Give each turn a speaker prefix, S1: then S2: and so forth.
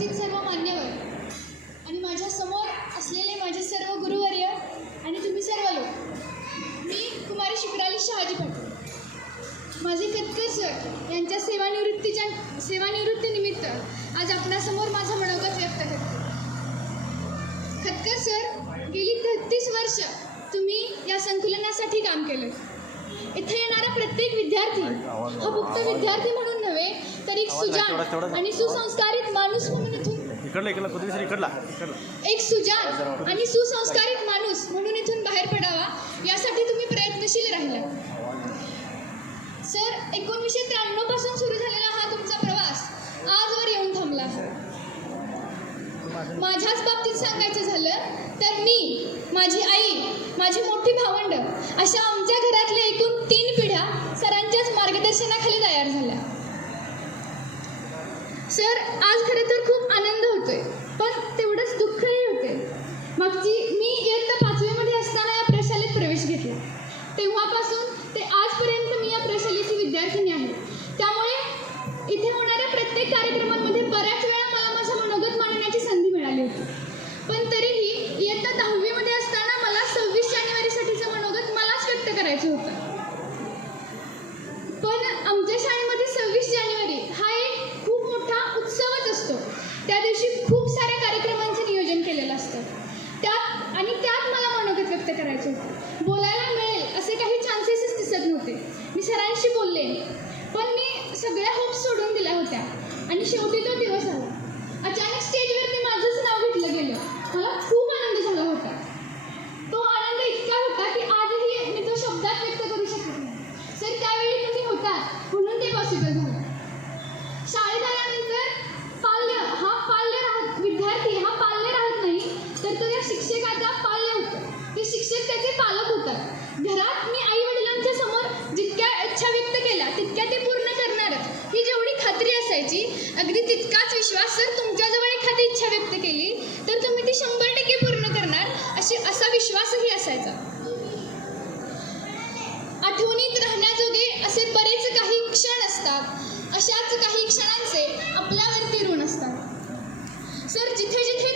S1: उपस्थित सर्व मान्यवर. आणि माझ्यासमोर असलेले माझे सर्व गुरुवर्य आणि तुम्ही सर्व लोक. मी कुमारी शिप्राली शहाजी पाटील. माझे कतकर सर यांच्या सेवानिवृत्तीच्या सेवानिवृत्तीनिमित्त आज आपणासमोर माझा मनोगत व्यक्त करते. खतकर सर गेली तेहतीस वर्ष तुम्ही या संकुलनासाठी काम केलं इथे येणारा प्रत्येक विद्यार्थी हा फक्त विद्यार्थी म्हणून नव्हे तर एक सुजाण आणि सुसंस्कारित माणूस म्हणून इथून
S2: इकडला इकडला इकडला.
S1: एक सुजाण आणि सुसंस्कारित माणूस म्हणून इथून बाहेर पडावा यासाठी तुम्ही प्रयत्नशील राहिला. सर एकोणीसशे त्र्याण्णवपासून सुरू झालेला हा तुमचा प्रवास आजवर येऊन थांबला. माझ्याच बाबतीत सांगायचं झालं तर मी माझी आई माझी मोठी भावंड अशा आमच्या घरातल्या एकूण तीन पिढ्या सरांच्याच मार्गदर्शनाखाली तयार झाल्या. सर आज खरं तर खूप आनंद होतोय पण तेवढंच दुःखही होते मागची मी इयत्ता पाचवीमध्ये असताना या प्रशालेत प्रवेश घेतला. तेव्हापासून ते आजपर्यंत मी या प्रशालेची विद्यार्थिनी आहे. त्यामुळे इथे होणाऱ्या प्रत्येक कार्यक्रमांमध्ये बऱ्याच वेळा मला माझं मनोगत मांडण्याची संधी मिळाली होती. पण तरीही इयत्ता दहावीमध्ये असताना मला सव्वीस जानेवारीसाठीचं मनोगत मलाच व्यक्त करायचं होतं पण आमच्या शाळेमध्ये सव्वीस जानेवारी हा एक खूप मोठा उत्सवच असतो त्या दिवशी खूप साऱ्या कार्यक्रमांचं नियोजन केलेलं असतं. त्यात आणि त्यात मला मनोगत व्यक्त करायचं होतं. बोलायला मिळेल असे काही चान्सेसच दिसत नव्हते. मी सरांशी बोलले. पण मी सगळ्या होप्स सोडून दिल्या होत्या. आणि शेवटी तो दिवस आला. अचानक विश्वास जर तुमच्याजवळ एखादी इच्छा व्यक्त केली तर तुम्ही ती शंभर टक्के पूर्ण करणार अशी असा विश्वासही असायचा. आठवणीत राहण्याजोगे असे बरेच काही क्षण असतात. अशाच काही क्षणांचे आपल्यावरती ऋण असतात. सर जिथे जिथे